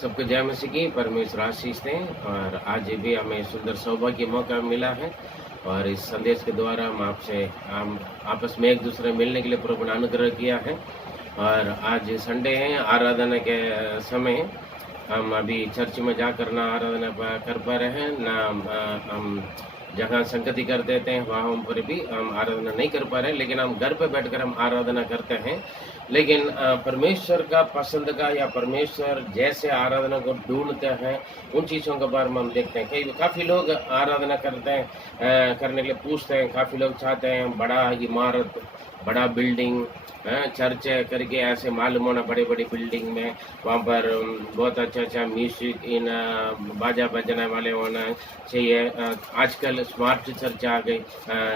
सबको जय मसीह की परमेश्वर आशीष दें। और आज भी हमें सुंदर सौभाग्य मौका मिला है और इस संदेश के द्वारा हम आपस में एक दूसरे मिलने के लिए प्रभु ने अनुग्रह किया है। और आज संडे है, आराधना के समय हम अभी चर्च में जाकर ना आराधना कर पा रहे हैं, ना हम जहाँ संगति कर देते हैं वहाँ पर भी हम आराधना नहीं कर पा रहे हैं, लेकिन हम घर पे बैठकर हम आराधना करते हैं। लेकिन परमेश्वर का पसंद का या परमेश्वर जैसे आराधना को ढूंढते हैं उन चीज़ों के बारे में हम देखते हैं। कई काफ़ी लोग आराधना करते हैं, करने के लिए पूछते हैं। काफ़ी लोग चाहते हैं बड़ा इमारत, बड़ा बिल्डिंग, चर्च करके ऐसे मालूम होना, बड़े बड़ी बिल्डिंग में वहाँ पर बहुत अच्छा म्यूजिक इन बाजा बजाने वाले होना चाहिए। आजकल स्मार्ट चर्च आ गई,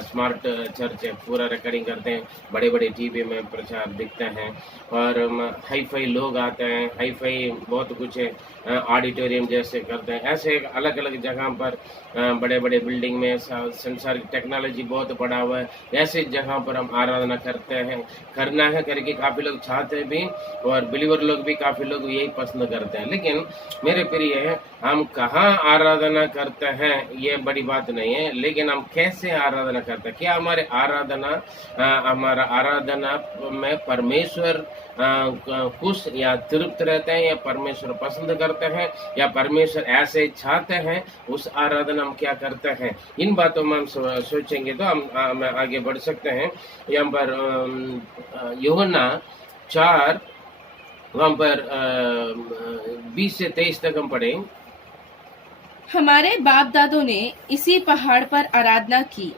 स्मार्ट चर्च पूरा रिकॉर्डिंग करते हैं, बड़े बड़े टीवी में प्रचार दिखते हैं और हाई फाई लोग आते हैं, हाई फाई बहुत कुछ ऑडिटोरियम जैसे करते हैं। ऐसे अलग अलग जगह पर बड़े बड़े बिल्डिंग में संसार की टेक्नोलॉजी बहुत बढ़ा हुआ है, ऐसे जगह पर हम आराधना करते हैं, करना है करके काफ़ी लोग चाहते हैं भी और बिलीवर लोग भी काफ़ी लोग यही पसंद करते हैं। लेकिन मेरे प्रिय है, हम कहाँ आराधना करते हैं ये बड़ी बात नहीं है, लेकिन हम कैसे आराधना करते हैं। क्या हमारा आराधना में परमेश्वर खुश या तृप्त रहते हैं, या परमेश्वर पसंद करते हैं, या परमेश्वर ऐसे चाहते हैं, उस आराधना हम क्या करते हैं। इन बातों में हम सोचेंगे तो हम आगे बढ़ सकते हैं। यहाँ पर यूहन्ना 4 वहाँ पर 20 से 23 तक हम पढ़ें। हमारे बाप दादों ने इसी पहाड़ पर आराधना की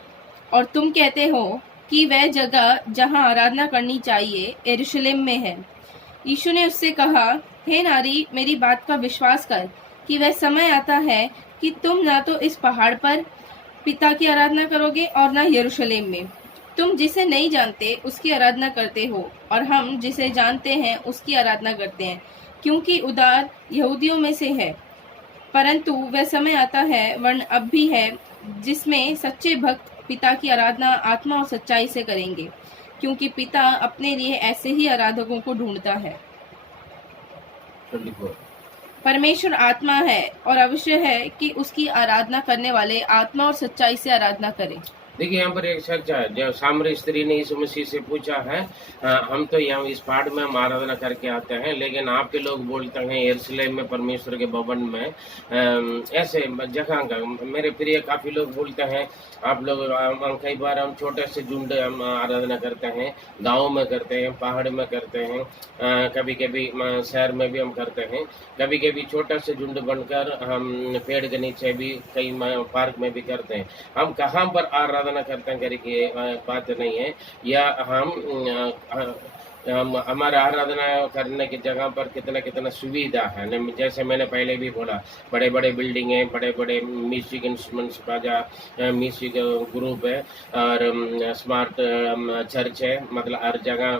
और तुम कहते हो कि वह जगह जहां आराधना करनी चाहिए यरूशलेम में है। यीशु ने उससे कहा, हे नारी, मेरी बात का विश्वास कर कि वह समय आता है कि तुम ना तो इस पहाड़ पर पिता की आराधना करोगे और ना यरूशलेम में। तुम जिसे नहीं जानते उसकी आराधना करते हो और हम जिसे जानते हैं उसकी आराधना करते हैं, क्योंकि उद्धार यहूदियों में से है। परंतु वह समय आता है, वर्ण अब भी है, जिसमें सच्चे भक्त पिता की आराधना आत्मा और सच्चाई से करेंगे, क्योंकि पिता अपने लिए ऐसे ही आराधकों को ढूंढता है। परमेश्वर आत्मा है और अवश्य है कि उसकी आराधना करने वाले आत्मा और सच्चाई से आराधना करें। देखिए, यहाँ पर एक चर्चा है। जब सामरी स्त्री ने यीशु मसीह से पूछा है, हम तो यहाँ इस पहाड़ में हम आराधना करके आते हैं, लेकिन आपके लोग बोलते हैं यरूशलेम में परमेश्वर के भवन में, ऐसे जगह का। मेरे प्रिय, काफ़ी लोग बोलते हैं आप लोग, कई बार हम छोटे से झुंड हम आराधना करते हैं, गाँव में करते हैं, पहाड़ में करते हैं, कभी कभी शहर में भी हम करते हैं, कभी कभी छोटा से झुंड बनकर हम पेड़ के नीचे भी, कई पार्क में भी करते हैं। हम कहाँ पर आराधना करते हैं करके बात नहीं है, या हम हमारा आराधना करने की जगह पर कितना कितना सुविधा है। जैसे मैंने पहले भी बोला, बड़े बड़े बिल्डिंग है, बड़े बड़े म्यूजिक इंस्ट्रूमेंट्स बाजा, म्यूजिक ग्रुप है और स्मार्ट चर्च है, मतलब हर जगह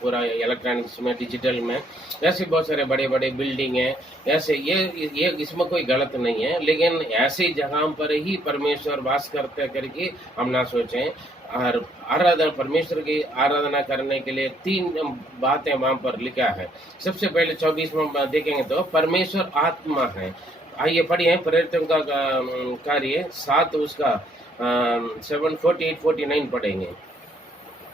पूरा इलेक्ट्रॉनिक्स में, डिजिटल में, ऐसे बहुत सारे बड़े बड़े बिल्डिंग है। ऐसे ये इसमें कोई गलत नहीं है, लेकिन ऐसी जगह पर ही परमेश्वर वास करते करके हम ना सोचें। और आराधना, परमेश्वर की आराधना करने के लिए 3 बातें वहाँ पर लिखा है। सबसे पहले 24 में देखेंगे तो परमेश्वर आत्मा है। आइए पढ़िए प्रेरितों का कार्य 7 उसका 7:48-49 पढ़ेंगे।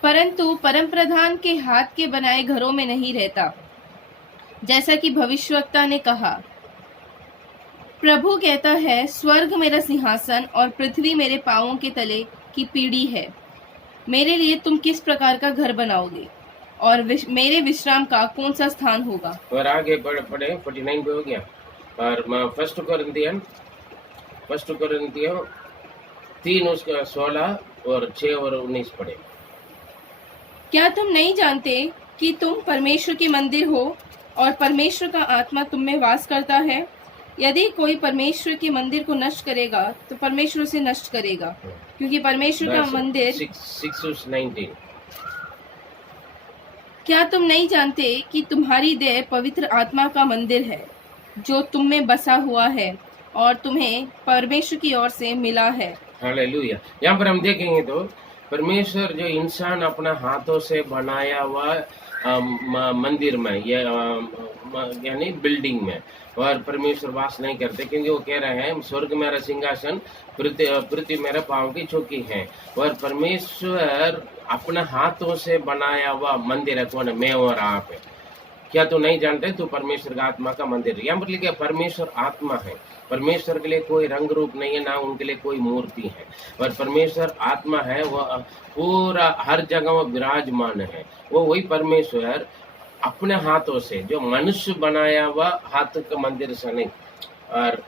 परंतु परम प्रधान के हाथ के बनाए घरों में नहीं रहता, जैसा कि भविष्यवक्ता ने कहा। प्रभु कहता है, स्वर्ग मेरा सिंहासन और पृथ्वी मेरे पांवों के तले की पीढ़ी है। मेरे लिए तुम किस प्रकार का घर बनाओगे और मेरे विश्राम का कौन सा स्थान होगा। और आगे पढ़े 49 पे हो गया। और 1 कोरिन्थियन 3 उसका 16 और 6 और 19 पढ़े। क्या तुम नहीं जानते कि तुम परमेश्वर के मंदिर हो और परमेश्वर का आत्मा तुम में वास करता है। यदि कोई परमेश्वर के मंदिर को नष्ट करेगा तो परमेश्वर उसे नष्ट करेगा, क्योंकि परमेश्वर का मंदिर 6:19। क्या तुम नहीं जानते कि तुम्हारी देह पवित्र आत्मा का मंदिर है, जो तुम में बसा हुआ है और तुम्हें परमेश्वर की ओर से मिला है। हालेलुया। यहाँ पर हम देखेंगे तो परमेश्वर जो इंसान अपना हाथों से बनाया हुआ मंदिर में या यानी बिल्डिंग में, और परमेश्वर वास नहीं करते, क्योंकि वो कह रहे हैं स्वर्ग मेरा सिंहासन, पृथ्वी मेरे पाँव की चौकी है। और परमेश्वर अपने हाथों से बनाया हुआ मंदिर है। कौन है? मैं और आप है। क्या तू नहीं जानते? तू परमेश्वर का आत्मा का मंदिर है। यहाँ पर लिखा परमेश्वर आत्मा है। परमेश्वर के लिए कोई रंग रूप नहीं है, ना उनके लिए कोई मूर्ति है। और परमेश्वर आत्मा है, वह पूरा हर जगह वो विराजमान है। वो वही परमेश्वर अपने हाथों से, जो मनुष्य बनाया हुआ हाथ का मंदिर से नहीं, और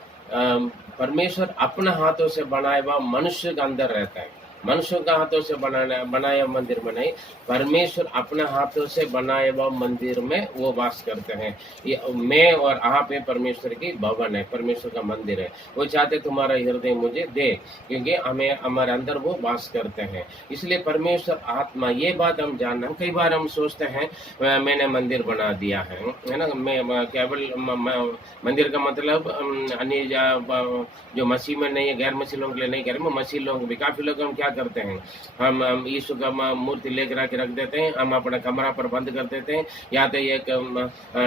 परमेश्वर अपने हाथों से बनाया हुआ मनुष्य के अंदर रहता है। मनुष्यों का हाथों से बनाया मंदिर में नहीं, परमेश्वर अपने हाथों से बनाए हुआ मंदिर में वो वास करते हैं। ये मैं और आप है परमेश्वर की भवन है, परमेश्वर का मंदिर है। वो चाहते तुम्हारा हृदय मुझे दे, क्योंकि हमें हमारे अंदर वो वास करते हैं। इसलिए परमेश्वर आत्मा, ये बात हम जानना। कई बार हम सोचते हैं मैंने मंदिर बना दिया है ना। मैं केवल मंदिर का मतलब अन्य जो मसीह में नहीं है, गैर मसीह लोगों के लिए नहीं कह रहे, मसीह लोग भी, काफी लोग हम क्या करते हैं, हम यीशु का मूर्ति लेकर आके रख देते हैं, हम अपना कमरा पर बंद कर देते हैं। या तो एक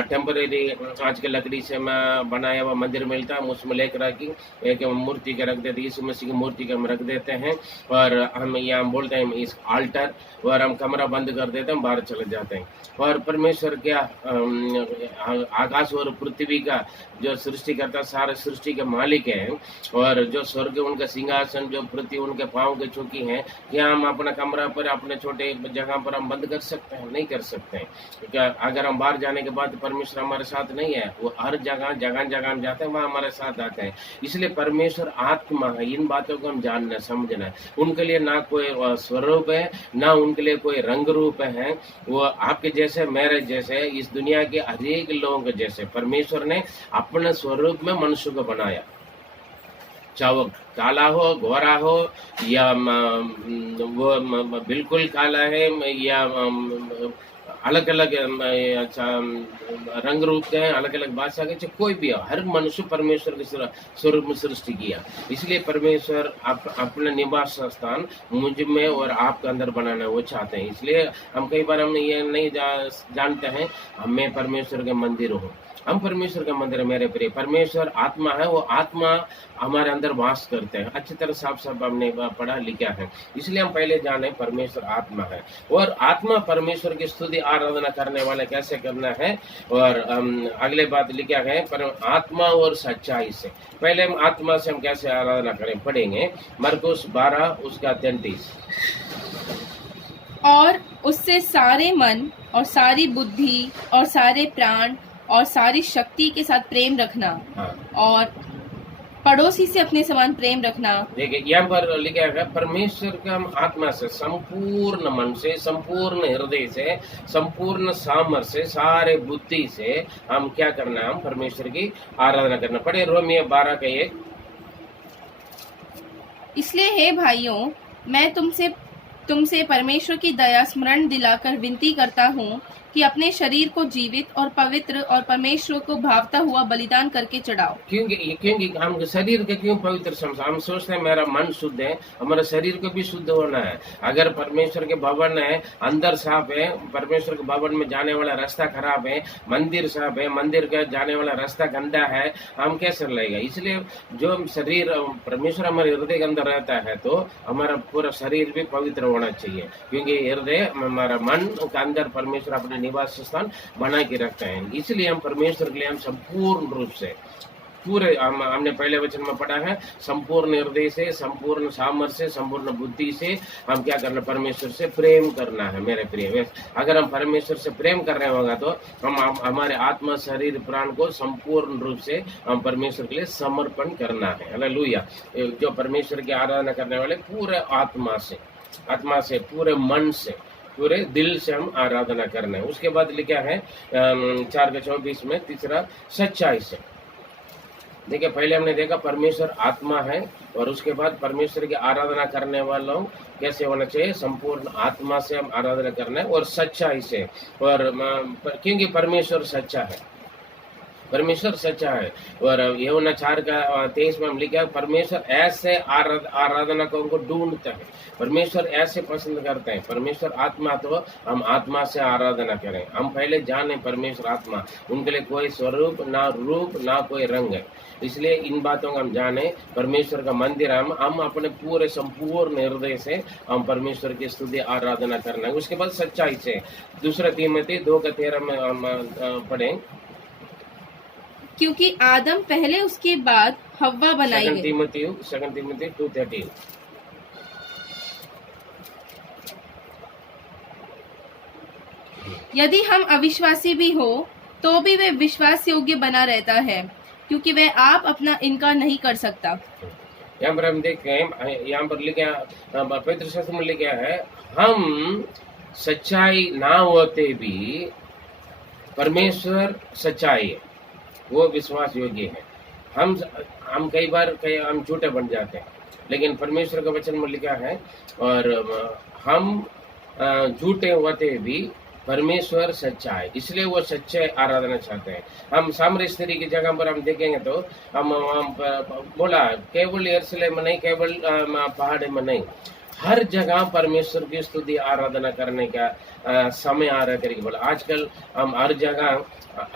टेम्परेरी आज के लकड़ी से बनाया हुआ मंदिर मिलता है, हम उसमें लेकर आके एक मूर्ति के रख देते हैं, यीशु मसीह की मूर्ति के हम रख देते हैं। और हम यहाँ बोलते हैं इस आल्टर, और हम कमरा बंद कर देते हैं, बाहर चले जाते हैं। और परमेश्वर क्या आकाश और पृथ्वी का जो सृष्टि करता, सारे सृष्टि के मालिक है, और जो स्वर्ग उनका सिंहासन, जो पृथ्वी उनके पाँव के चौकी है। क्या हम अपना कमरा पर, अपने छोटे जगह पर हम बंद कर सकते हैं? नहीं कर सकते हैं। क्या अगर हम बाहर जाने के बाद परमेश्वर हमारे साथ नहीं है? वो हर जगह जगह हम जाते हैं, वहाँ हमारे साथ आते हैं। इसलिए परमेश्वर आत्मा है। इन बातों को हम जानना समझना है। उनके लिए ना कोई स्वरूप है, ना उनके लिए कोई रंग रूप है। वो आपके जैसे, मेरे जैसे, इस दुनिया के हरेक लोगों के जैसे परमेश्वर ने अपने स्वरूप में मनुष्य को बनाया। चाहे वो काला हो, गोरा हो, या वो बिल्कुल काला है, या अलग अलग रंग रूप के हैं, अलग अलग भाषा के, चाहे कोई भी हो, हर मनुष्य परमेश्वर के स्वरूप में सृष्टि किया। इसलिए परमेश्वर अपना निवास स्थान मुझ में और आपके अंदर बनाना वो चाहते हैं। इसलिए हम कई बार हम ये नहीं जानते हैं मैं परमेश्वर के मंदिर हूँ। हम परमेश्वर का मंदिर है मेरे प्रिय। परमेश्वर आत्मा है, वो आत्मा हमारे अंदर वास करते हैं। अच्छी तरह साफ साफ हमने पढ़ा लिखा है। इसलिए हम पहले जाने परमेश्वर आत्मा है, और आत्मा परमेश्वर की स्तुति आराधना करने वाले कैसे करना है। और अगले बात लिखा है पर आत्मा और सच्चाई से। पहले हम आत्मा से हम कैसे आराधना करें पढ़ेंगे, मरकुस 12 उसका 33। और उससे सारे मन और सारी बुद्धि और सारे प्राण और सारी शक्ति के साथ प्रेम रखना। हाँ। और पड़ोसी से अपने समान प्रेम रखना। देखिए यहाँ पर लिखा है परमेश्वर का हम आत्मा से, संपूर्ण मन से, संपूर्ण हृदय से, संपूर्ण सामर्थ्य से, सारे बुद्धि से हम क्या करना है? हम परमेश्वर की आराधना करना। पढ़े रोमियो 12 का 1। इसलिए हे भाइयों, मैं तुमसे परमेश्वर की दया स्मरण दिलाकर विनती करता हूँ कि अपने शरीर को जीवित और पवित्र और परमेश्वर को भावता हुआ बलिदान करके चढ़ाओ। क्योंकि हम शरीर के क्यों पवित्र समझ, हम सोचते हैं मेरा मन शुद्ध है, हमारा शरीर को भी शुद्ध होना है। अगर परमेश्वर के भवन है, अंदर साफ है, परमेश्वर के भवन में जाने वाला रास्ता खराब है, मंदिर साफ है, मंदिर का जाने वाला रास्ता गंदा है, हम कैसे लगेगा? इसलिए जो शरीर परमेश्वर हमारे हृदय के अंदर रहता है, तो हमारा पूरा शरीर भी पवित्र होना चाहिए, क्योंकि हृदय हमारा मन के अंदर परमेश्वर अपने निवास स्थान बना के रखते हैं। इसलिए हम परमेश्वर के लिए हम संपूर्ण रूप से पूरे, हमने पहले वचन में पढ़ा है, संपूर्ण हृदय से, संपूर्ण सामर्थ्य से, संपूर्ण बुद्धि से हम क्या करना? परमेश्वर से प्रेम करना है मेरे प्रिय। अगर हम परमेश्वर से प्रेम कर रहे होगा तो हम हमारे आत्मा, शरीर, प्राण को संपूर्ण रूप से हम परमेश्वर के लिए समर्पण करना है। हालेलुया। जो परमेश्वर की आराधना करने वाले पूरे आत्मा से, पूरे मन से, पूरे दिल से हम आराधना करना है। उसके बाद लिखा है 4:24 में, तीसरा सच्चाई से। देखिए पहले हमने देखा परमेश्वर आत्मा है, और उसके बाद परमेश्वर की आराधना करने वालों कैसे होना चाहिए? संपूर्ण आत्मा से हम आराधना करना है, और सच्चाई से। और क्योंकि परमेश्वर सच्चा है, परमेश्वर सच्चा है। और यूहन्ना 4:23 में हम लिखा है, परमेश्वर ऐसे आराधना को उनको ढूंढता है, परमेश्वर ऐसे पसंद करते हैं। परमेश्वर आत्मा, तो हम आत्मा से आराधना करें। हम पहले जाने परमेश्वर आत्मा, उनके लिए कोई स्वरूप ना रूप ना कोई रंग है। इसलिए इन बातों को हम जाने, परमेश्वर का मंदिर हम अपने पूरे संपूर्ण हृदय से हम परमेश्वर की स्तुति आराधना करना है। उसके बाद सच्चाई से 2 तीमुथी 2:13 में हम पढ़ें, क्योंकि आदम पहले, उसके बाद हव्वा बनाई 2 गई। तीमुथी 2:13। यदि हम अविश्वासी भी हो तो भी वह विश्वास योग्य बना रहता है, क्योंकि वह आप अपना इनकार नहीं कर सकता। यहाँ पर हम देखते हैं, यहाँ पर लिखा, पवित्र शास्त्र में लिखा है, हम सच्चाई ना होते भी परमेश्वर सच्चाई है, वो विश्वास योग्य है। हम कई बार हम झूठे बन जाते हैं, लेकिन परमेश्वर का वचन में लिखा है, और हम झूठे होते भी परमेश्वर सच्चा है, इसलिए वो सच्चे आराधना चाहते हैं। हम सामरी स्त्री की जगह पर हम देखेंगे तो हम बोला, केवल यरूशलेम में नहीं, केवल पहाड़ में नहीं, हर जगह परमेश्वर की स्तुति आराधना करने का समय आ रहा है करके बोला। आजकल हम हर जगह,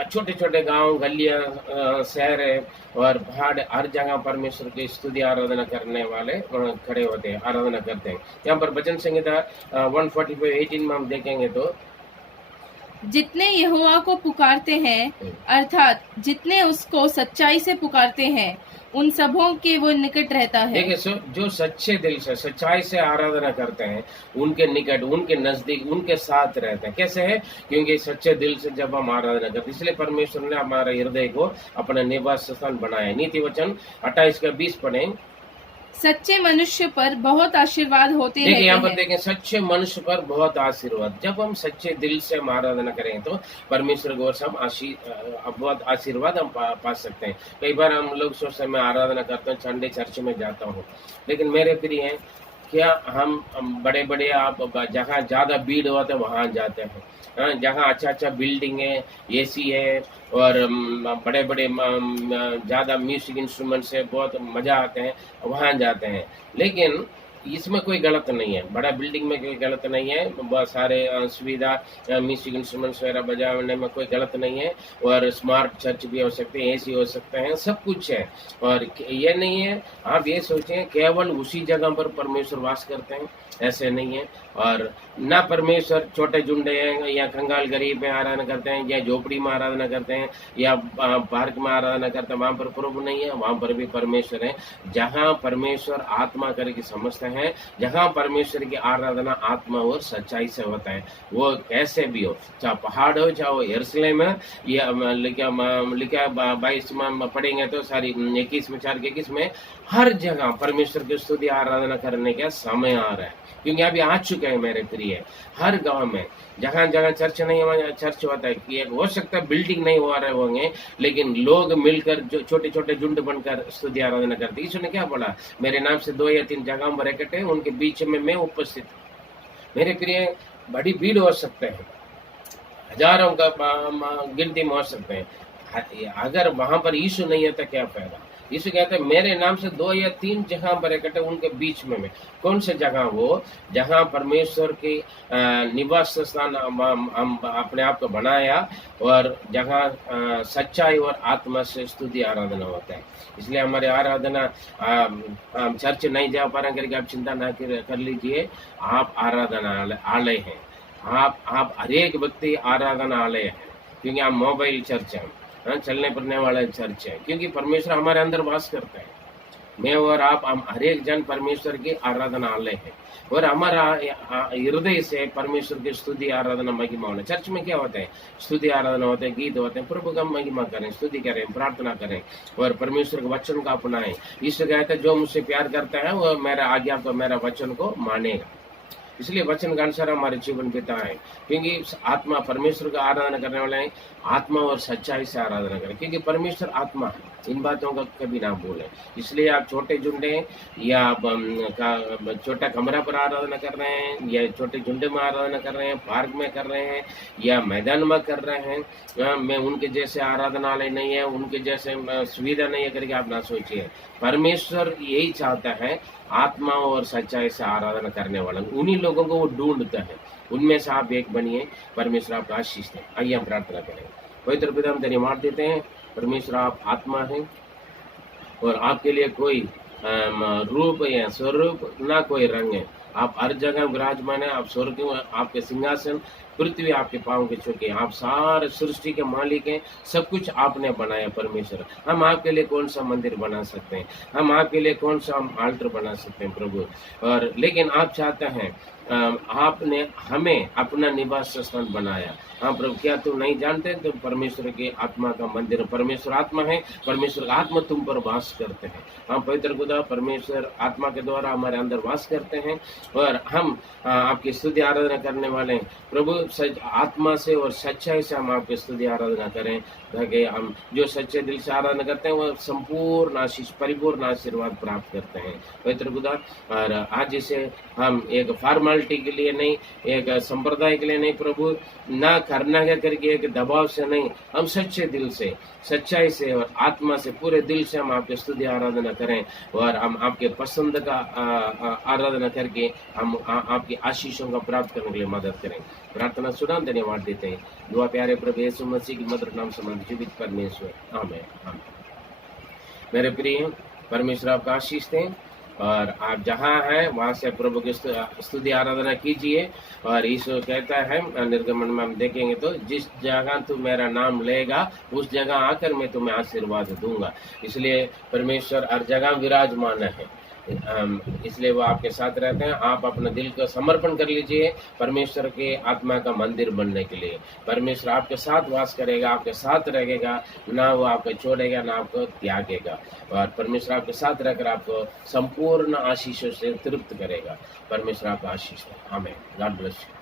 छोटे छोटे गांव, गलियां, शहर और पहाड़, हर जगह परमेश्वर की स्तुति आराधना करने वाले खड़े होते हैं, आराधना करते हैं। यहाँ पर भजन संहिता 145:18 में हम देखेंगे तो, जितने यहोवा को पुकारते हैं, अर्थात जितने उसको सच्चाई से पुकारते हैं, उन सबों के वो निकट रहता है। देखिए, जो सच्चे दिल से, सच्चाई से आराधना करते हैं, उनके निकट, उनके नजदीक, उनके साथ रहते हैं। कैसे है? क्योंकि सच्चे दिल से जब हम आराधना करते हैं, इसलिए परमेश्वर ने हमारे हृदय को अपना निवास स्थान बनाया। नीति वचन 28:20 पढ़ें। सच्चे मनुष्य पर बहुत आशीर्वाद होते रहते हैं। देखिए, यहाँ पर देखें, सच्चे मनुष्य पर बहुत आशीर्वाद। जब हम सच्चे दिल से हम आराधना करें तो परमेश्वर की ओर से हम बहुत आशीर्वाद हम पा सकते हैं। कई बार हम लोग सोचते हैं, मैं आराधना करता हूँ, संडे चर्च में जाता हूँ, लेकिन मेरे प्रिय हैं, क्या हम बड़े बड़े आप जहाँ ज्यादा भीड़ होता है वहां जाते हैं? जहाँ अच्छा बिल्डिंग है, एसी है, और बड़े बड़े ज्यादा म्यूजिक इंस्ट्रूमेंट्स है, बहुत मजा आते हैं, वहां जाते हैं। लेकिन इसमें कोई गलत नहीं है, बड़ा बिल्डिंग में कोई गलत नहीं है, बहुत सारे सुविधा, म्यूजिक इंस्ट्रूमेंट्स वगैरह बजाने में कोई गलत नहीं है, और स्मार्ट चर्च भी हो सकते हैं, एसी हो सकते हैं, सब कुछ है। और ये नहीं है आप ये सोचें केवल उसी जगह पर परमेश्वर वास करते हैं, ऐसे नहीं है। और ना परमेश्वर छोटे झुंडे हैं या कंगाल गरीब में आराधना करते हैं, या झोपड़ी में आराधना करते हैं, या पार्क में आराधना करते हैं, वहां पर प्रभु नहीं है, वहां पर भी परमेश्वर है। जहां परमेश्वर आत्मा करके समझते हैं, जहां परमेश्वर की आराधना आत्मा और सच्चाई से होता है, वो कैसे भी हो, चाहे पहाड़ हो, चाहे वो यरूशलेम है, या लिखा 22 में पढ़ेंगे तो सारी 21 में हर जगह परमेश्वर की स्तुति आराधना करने का समय आ रहा है। क्योंकि अभी आ चुके हैं मेरे प्रिय, हर गांव में जहां जहां चर्च नहीं है, चर्च होता है कि हो सकता है बिल्डिंग नहीं हो रहे होंगे, लेकिन लोग मिलकर जो छोटे छोटे झुंड बनकर स्तुति आराधना करते हैं। यीशु ने क्या बोला? मेरे नाम से 2 या 3 जगहों पर इकट्ठे हैं, उनके बीच में मैं उपस्थित हूं। मेरे प्रिय, बड़ी भीड़ हो सकते हैं, हजारों का गिनती में हो सकते हैं, अगर वहां पर यीशु नहीं है तो क्या फायदा? यीशु कहते हैं मेरे नाम से 2 या 3 जगह पर इकट्ठे, उनके बीच में मैं। कौन से जगह? वो जहां परमेश्वर के निवास स्थान हम अपने आप को बनाया, और जहां सच्चाई और आत्मा से स्तुति आराधना होता है। इसलिए हमारे आराधना, हम चर्च नहीं जा पा रहे करके आप चिंता ना कर लीजिए, आप आराधना आलय हैं, आप हर एक व्यक्ति आराधना आलय है, क्योंकि आप मोबाइल चर्च है, चलने फिरने वाला चर्च है, क्योंकि परमेश्वर हमारे अंदर वास करता है। मैं और आप, हम हर एक जन परमेश्वर की आराधना आलय है, और हमारा हृदय से परमेश्वर की स्तुति आराधना महिमा होना। चर्च में क्या होता है? स्तुति आराधना होते हैं, गीत होते हैं, प्रभु का महिमा करें, स्तुति करें, प्रार्थना करें, और परमेश्वर के वचन को अपनाएं। यीशु कहता है जो मुझसे प्यार करता है वो मेरा आज्ञा को, मेरा वचन को मानेगा। इसलिए वचन का अनुसार हमारे जीवन बिताएं, क्योंकि आत्मा परमेश्वर का आराधना करने वाले हैं, आत्मा और सच्चाई से आराधना करें, क्योंकि परमेश्वर आत्मा है। इन बातों का कभी ना भूलें। इसलिए आप छोटे झुंडे या आप छोटा कमरा पर आराधना कर रहे हैं, या छोटे झुंडे में आराधना कर रहे हैं, पार्क में कर रहे हैं या मैदान में कर रहे हैं, मैं उनके जैसे आराधनालय नहीं है, उनके जैसे सुविधा नहीं है करके आप ना सोचिए। परमेश्वर यही चाहता है, आत्मा और सच्चाई से आराधना करने वाला, उन्हीं लोगों को वो ढूंढता है। उनमें से आप एक बनिए। परमेश्वर आपका आशीष दें। आइए हम प्रार्थना करें। पवित्र पिता, हम धन्यवाद देते हैं। परमेश्वर आप आत्मा हैं और आपके लिए कोई रूप या स्वरूप ना कोई रंग है। आप हर जगह विराजमान है। आप स्वर्ग में, आपके सिंहासन, पृथ्वी आपके पाँव के छुके। आप सारे सृष्टि के मालिक हैं। सब कुछ आपने बनाया परमेश्वर। हम आपके लिए कौन सा मंदिर बना सकते हैं, हम आपके लिए कौन सा हम आल्टर बना सकते हैं प्रभु। और लेकिन आप चाहते हैं, आपने हमें अपना निवास स्थान बनाया। हाँ प्रभु, क्या तुम नहीं जानते तो परमेश्वर के आत्मा का मंदिर, परमेश्वर आत्मा है, परमेश्वर का आत्मा तुम पर वास करते हैं। हम पवित्र खुदा परमेश्वर आत्मा के द्वारा हमारे अंदर वास करते हैं और हम आपकी स्तुति आराधना करने वाले हैं प्रभु। आत्मा से और सच्चाई से हम आपकी स्तुति आराधना करें, ताकि हम जो सच्चे दिल से आराधना करते हैं वह संपूर्ण आशीष, परिपूर्ण आशीर्वाद प्राप्त करते हैं पवित्र खुदा। और आज इसे हम एक फॉर्मेलिटी के लिए नहीं, एक संप्रदाय के लिए नहीं प्रभु, ना करना है करके एक दबाव से नहीं, हम सच्चे दिल से, सच्चाई से और आत्मा से, पूरे दिल से हम आपकी स्तुति आराधना करें और हम आपके पसंद का आराधना करके हम आपकी आशीषों का प्राप्त करने के लिए मदद करें। प्रार्थना सुना, धन्यवाद देते हैं। दुआ प्यारे प्रभु यीशु मसीह की मधुर नाम से जीवित परमेश्वर, आमीन आमीन। मेरे प्रिय, परमेश्वर आपका आशीष दें और आप जहाँ हैं वहाँ से प्रभु की स्तुति आराधना कीजिए। और ईश्वर कहता है, निर्गमन में हम देखेंगे तो, जिस जगह तू मेरा नाम लेगा उस जगह आकर मैं तुम्हें आशीर्वाद दूंगा। इसलिए परमेश्वर हर जगह विराजमान है, इसलिए वो आपके साथ रहते हैं। आप अपना दिल का समर्पण कर लीजिए परमेश्वर के आत्मा का मंदिर बनने के लिए। परमेश्वर आपके साथ वास करेगा, आपके साथ रहेगा, ना वो आपको छोड़ेगा ना आपको त्यागेगा। और परमेश्वर आपके साथ रहकर आपको संपूर्ण आशीषों से तृप्त करेगा। परमेश्वर आपका आशीष है। आमीन। God bless you.